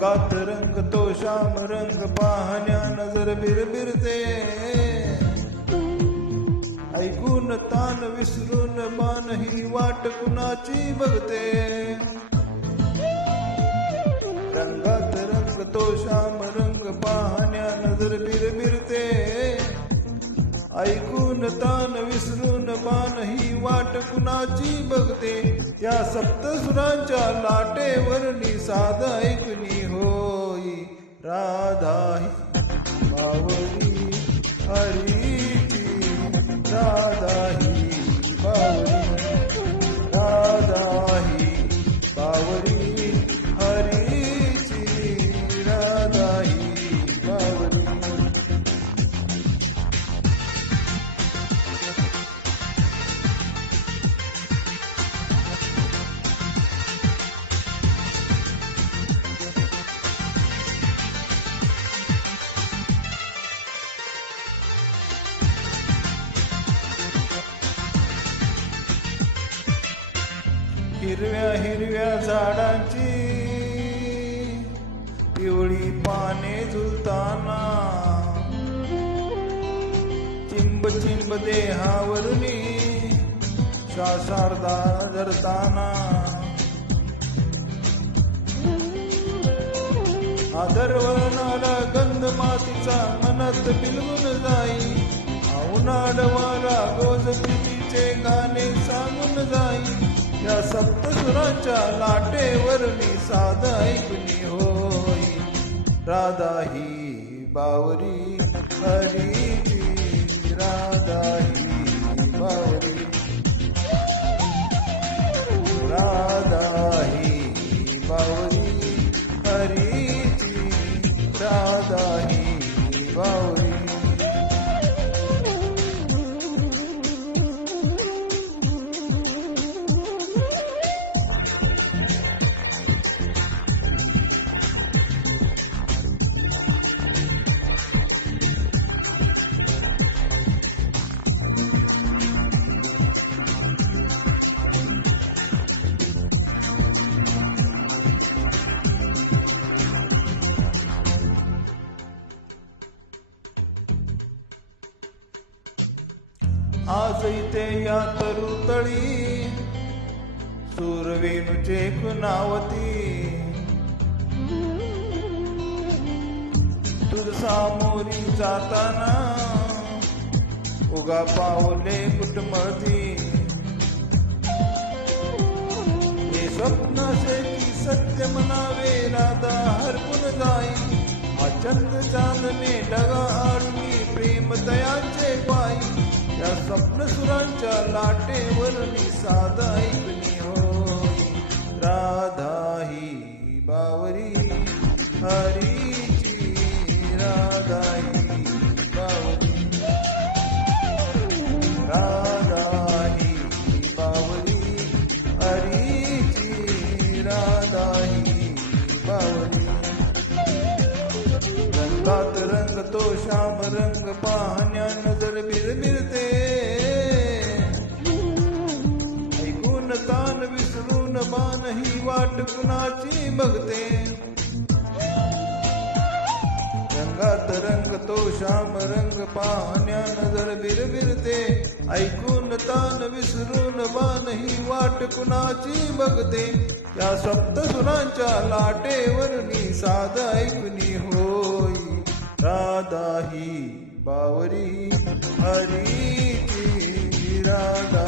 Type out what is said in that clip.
रंगात रंग तो श्याम रंग पाहण्या नजर बिरबिरते ऐकून तान विसरून मान ही वाट कुणाची बघते रंगात रंग तो श्याम रंग पाहण्या नजर बिरबिरते ऐकून तान विसरून मान ही वाट कुणाची बघते या सप्तसुरांच्या लाटेवर साध ऐकणी होई राधा ही बावरी हरीची राधा ही बावरी राधा ही बावरी हरीची राधा ही बावरी हिरव्या हिरव्या झाडांची पिवळी पाने झुलताना चिंब चिंब देहावरुनी शारदा धरताना आदरवनाला गंध मातीचा मनात बिलवून जाई उन्हाळ वारा गोज प्रीतीचे गाणे सांगून जाई या सप्तसुरांच्या लाटेवर साध ऐकणी होई राधा ही बावरी हरीची राधा ही बावरी राधा ही बावरी हरीची राधा ही बावरी आज इथे या तरुतळी सूरवेणूचे खुनावती तुझ सामोरी जाताना उगा पावले कुटमळती हे स्वप्नाचे की सत्य म्हणावे राधा हरपून जाई हा चंद्र चांदणे ढगा आडवी प्रेम दयाचे पायी या स्वप्नसुरांच्या लाटेवर साध ऐकणी होई राधा ही बावरी हरीची राधा ही बावरी राधा ही बावरी हरीची राधा ही बावरी रंगात रंग तो श्याम रंग पाहण्या नजर बिरबिरते ऐकून तान विसरून मान ही वाट कुणाची बघते रंगात रंग तो श्याम रंग पाहण्या नजर बिरबिरते ऐकून तान विसरून मान ही वाट कुणाची बघते या सप्तसुरांच्या लाटेवर साध ऐकणी होई राधा ही बावरी हरीची राधा